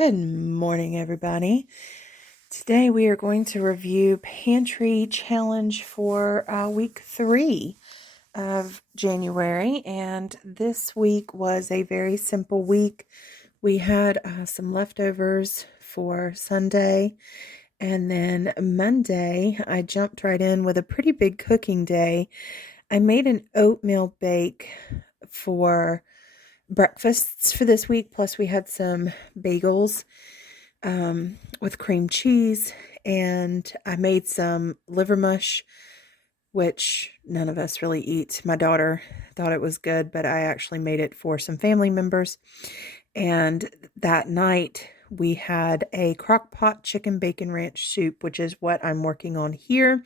Good morning, everybody. Today we are going to review Pantry Challenge for week 3 of January, and this week was a very simple week. We had some leftovers for Sunday, and then Monday I jumped right in with a pretty big cooking day. I made an oatmeal bake for breakfasts for this week, plus we had some bagels with cream cheese, and I made some liver mush, which none of us really eat. My daughter thought it was good, but I actually made it for some family members. And that night we had a crock pot chicken bacon ranch soup, which is what I'm working on here.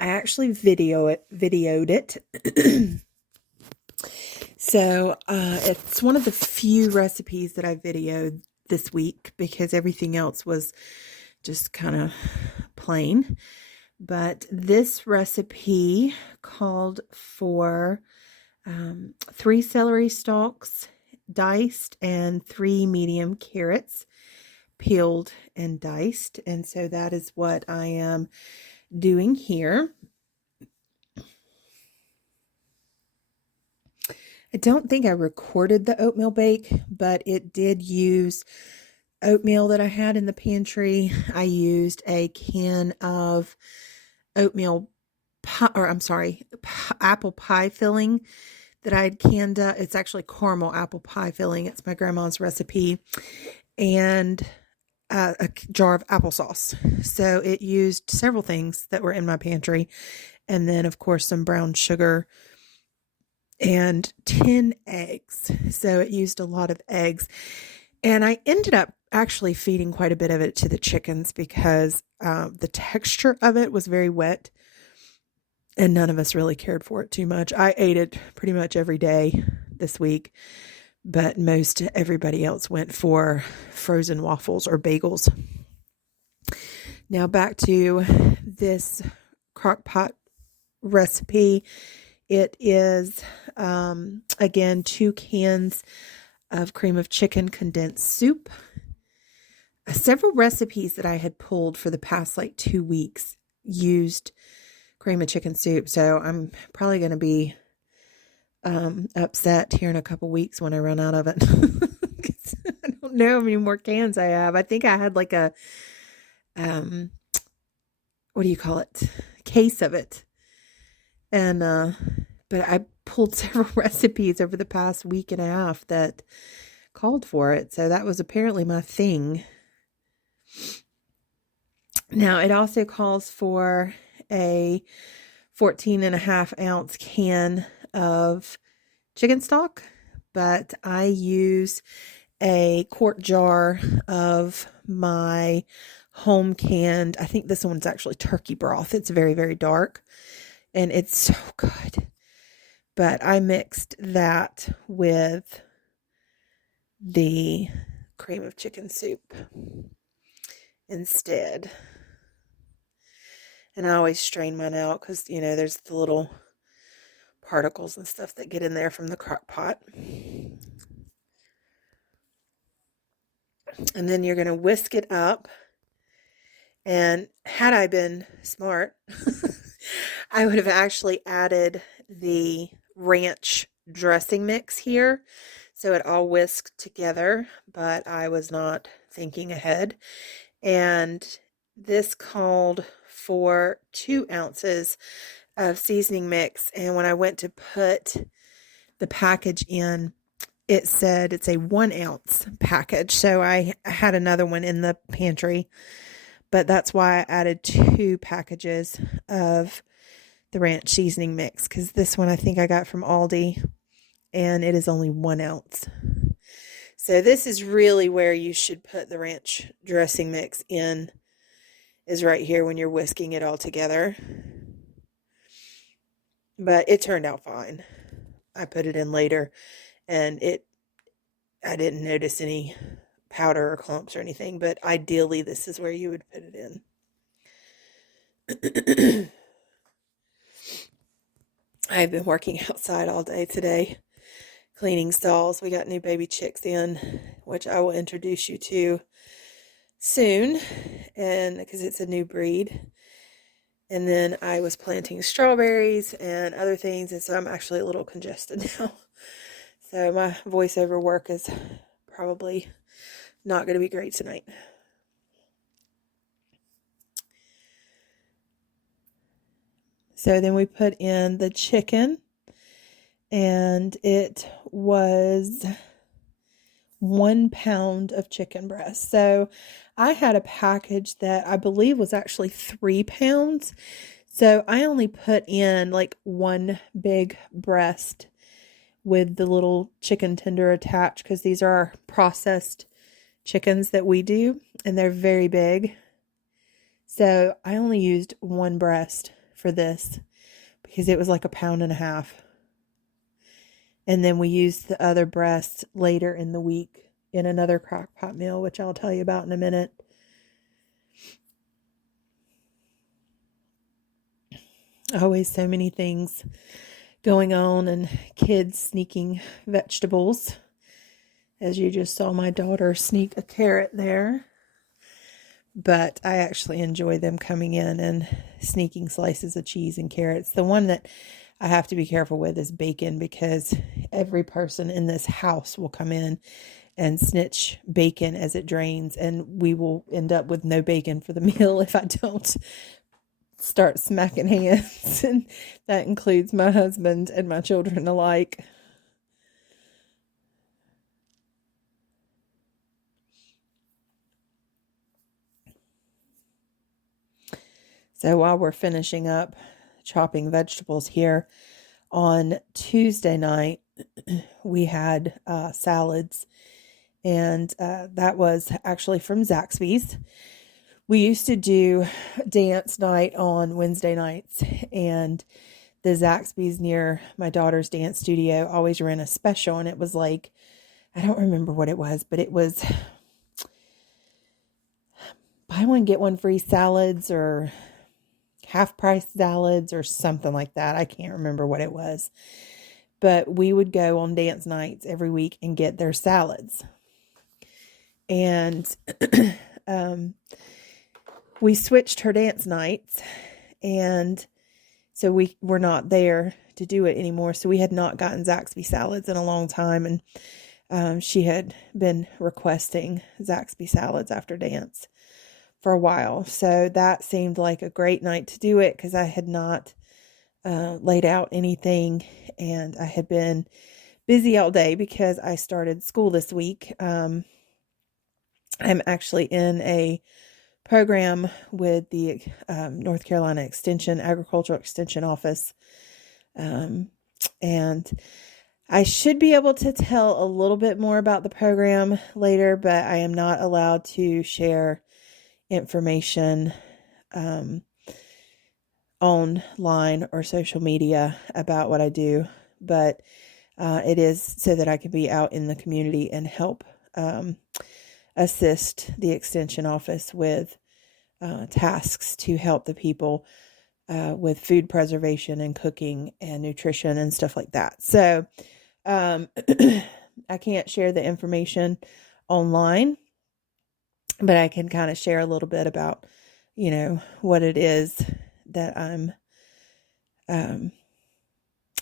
I actually videoed it. So it's one of the few recipes that I videoed this week because everything else was just kind of plain. But this recipe called for 3 celery stalks diced and 3 medium carrots peeled and diced. And so that is what I am doing here. I don't think I recorded the oatmeal bake, but it did use oatmeal that I had in the pantry. I used a can of oatmeal pie, or I'm sorry, apple pie filling that I had canned up. It's actually caramel apple pie filling. It's my grandma's recipe. And a jar of applesauce. So it used several things that were in my pantry. And then, of course, some brown sugar and 10 eggs. So it used a lot of eggs. And I ended up actually feeding quite a bit of it to the chickens because the texture of it was very wet and none of us really cared for it too much. I ate it pretty much every day this week, but most everybody else went for frozen waffles or bagels. Now back to this crock pot recipe. It is, again, 2 cans of cream of chicken condensed soup. Several recipes that I had pulled for the past 2 weeks used cream of chicken soup. So I'm probably going to be upset here in a couple weeks when I run out of it. I don't know how many more cans I have. I think I had what do you call it? Case of it. And, but I pulled several recipes over the past week and a half that called for it. So that was apparently my thing. Now it also calls for a 14.5 ounce can of chicken stock, but I use a quart jar of my home canned, I think this one's actually turkey broth. It's very, very dark and it's so good. But I mixed that with the cream of chicken soup instead. And I always strain mine out because, there's the little particles and stuff that get in there from the crock pot. And then you're going to whisk it up. And had I been smart, I would have actually added the ranch dressing mix here. So it all whisked together, but I was not thinking ahead. And this called for 2 ounces of seasoning mix. And when I went to put the package in, it said it's a 1 ounce package. So I had another one in the pantry, but that's why I added 2 packages of the ranch seasoning mix, because this one I think I got from Aldi and it is only 1 ounce. So this is really where you should put the ranch dressing mix in, is right here when you're whisking it all together. But it turned out fine. I put it in later and I didn't notice any powder or clumps or anything, but ideally this is where you would put it in. I've been working outside all day today cleaning stalls. We got new baby chicks in, which I will introduce you to soon, and because it's a new breed. And then I was planting strawberries and other things, and so I'm actually a little congested now. So my voiceover work is probably not going to be great tonight. So then we put in the chicken, and it was 1 pound of chicken breast. So I had a package that I believe was actually 3 pounds. So I only put in like one big breast with the little chicken tender attached, because these are our processed chickens that we do, and they're very big. So I only used one breast for this because it was like 1.5 pounds. And then we used the other breast later in the week in another crock pot meal, which I'll tell you about in a minute. Always so many things going on, and kids sneaking vegetables. As you just saw my daughter sneak a carrot there. But I actually enjoy them coming in and sneaking slices of cheese and carrots. The one that I have to be careful with is bacon, because every person in this house will come in and snitch bacon as it drains, and we will end up with no bacon for the meal if I don't start smacking hands. And that includes my husband and my children alike. So while we're finishing up chopping vegetables here, on Tuesday night, we had salads, and that was actually from Zaxby's. We used to do dance night on Wednesday nights, and the Zaxby's near my daughter's dance studio always ran a special, and it was like, I don't remember what it was, but it was buy one, get one free salads, or half price salads, or something like that. I can't remember what it was. But we would go on dance nights every week and get their salads. And we switched her dance nights, and so we were not there to do it anymore. So we had not gotten Zaxby salads in a long time, and she had been requesting Zaxby salads after dance for a while. So that seemed like a great night to do it, because I had not laid out anything, and I had been busy all day because I started school this week. I'm actually in a program with the North Carolina Agricultural Extension Office, and I should be able to tell a little bit more about the program later, but I am not allowed to share information online or social media about what I do, but it is so that I can be out in the community and help assist the extension office with tasks to help the people with food preservation and cooking and nutrition and stuff like that. So I can't share the information online, but I can kind of share a little bit about, what it is that I'm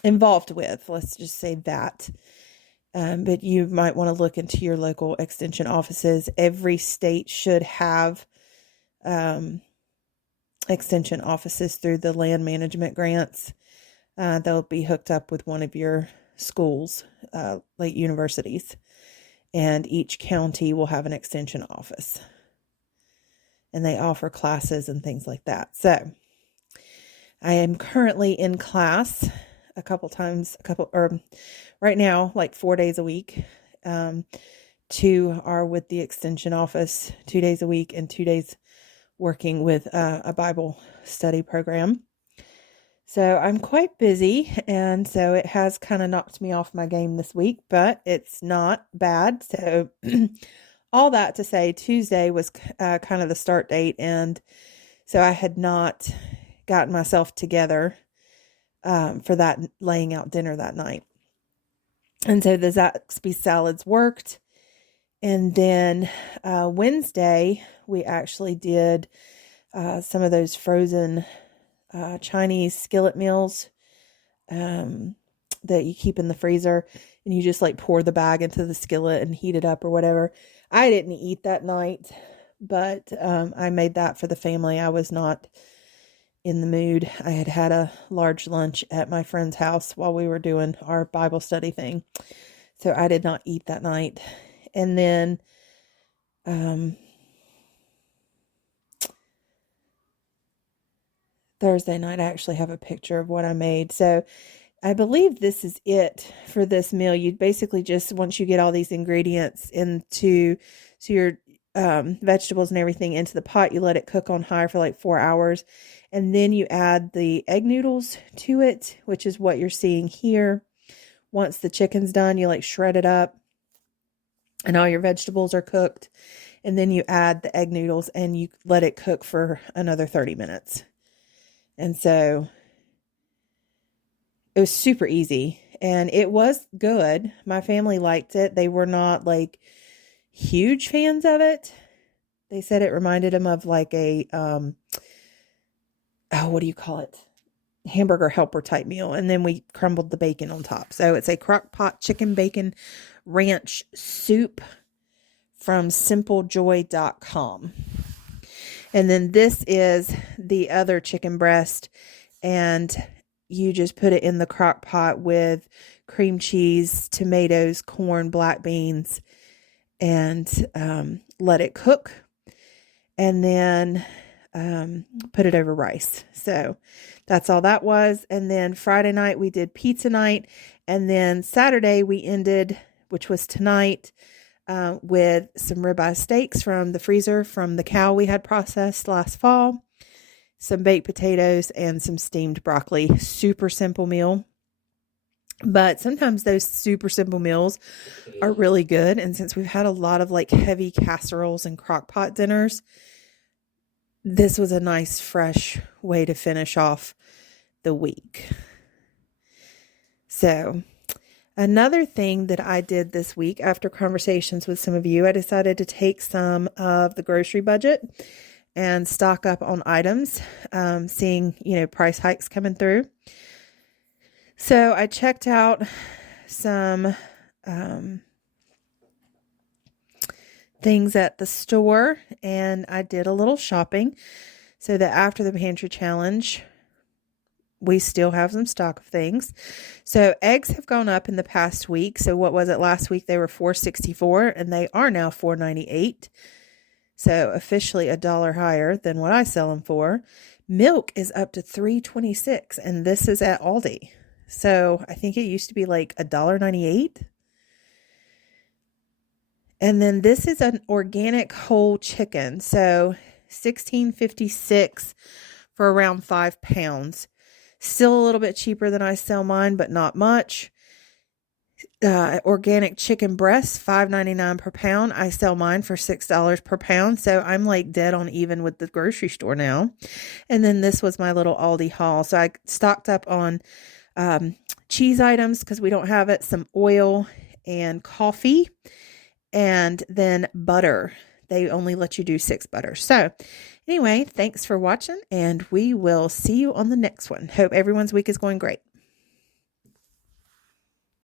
involved with. Let's just say that. But you might want to look into your local extension offices. Every state should have extension offices through the land management grants. They'll be hooked up with one of your schools, like universities, and each county will have an extension office, and they offer classes and things like that. So I am currently in class right now, like 4 days a week. 2 are with the extension office 2 days a week, and 2 days working with a Bible study program. So I'm quite busy, and so it has kind of knocked me off my game this week, but it's not bad. So all that to say, Tuesday was kind of the start date, and so I had not gotten myself together for that laying out dinner that night. And so the Zaxby salads worked. And then Wednesday, we actually did some of those frozen Chinese skillet meals that you keep in the freezer, and you just like pour the bag into the skillet and heat it up or whatever. I didn't eat that night, but I made that for the family. I was not in the mood. I had had a large lunch at my friend's house while we were doing our Bible study thing, so I did not eat that night. And then Thursday night, I actually have a picture of what I made. So I believe this is it for this meal. You basically just, once you get all these ingredients into, so your vegetables and everything into the pot, you let it cook on high for like 4 hours. And then you add the egg noodles to it, which is what you're seeing here. Once the chicken's done, you like shred it up and all your vegetables are cooked. And then you add the egg noodles and you let it cook for another 30 minutes. And so it was super easy and it was good. My family liked it. They were not like huge fans of it. They said it reminded them of like a, what do you call it? Hamburger helper type meal. And then we crumbled the bacon on top. So it's a crock pot chicken bacon ranch soup from simplejoy.com. And then this is the other chicken breast, and you just put it in the crock pot with cream cheese, tomatoes, corn, black beans, and let it cook. And then put it over rice. So that's all that was. And then Friday night we did pizza night. And then Saturday we ended, which was tonight, with some ribeye steaks from the freezer from the cow we had processed last fall, some baked potatoes, and some steamed broccoli. Super simple meal. But sometimes those super simple meals are really good. And since we've had a lot of like heavy casseroles and crock pot dinners, this was a nice, fresh way to finish off the week. So another thing that I did this week after conversations with some of you, I decided to take some of the grocery budget and stock up on items, seeing, price hikes coming through. So I checked out some things at the store, and I did a little shopping so that after the pantry challenge, we still have some stock of things. So eggs have gone up in the past week. So what was it last week? They were $4.64 and they are now $4.98. So officially $1 higher than what I sell them for. Milk is up to $3.26 and this is at Aldi. So I think it used to be like $1.98. And then this is an organic whole chicken. So $16.56 for around 5 pounds. Still a little bit cheaper than I sell mine, but not much. Organic chicken breasts, $5.99 per pound. I sell mine for $6 per pound. So I'm like dead on even with the grocery store now. And then this was my little Aldi haul. So I stocked up on cheese items because we don't have it, some oil and coffee, and then butter. They only let you do 6 butters. So anyway, thanks for watching, and we will see you on the next one. Hope everyone's week is going great.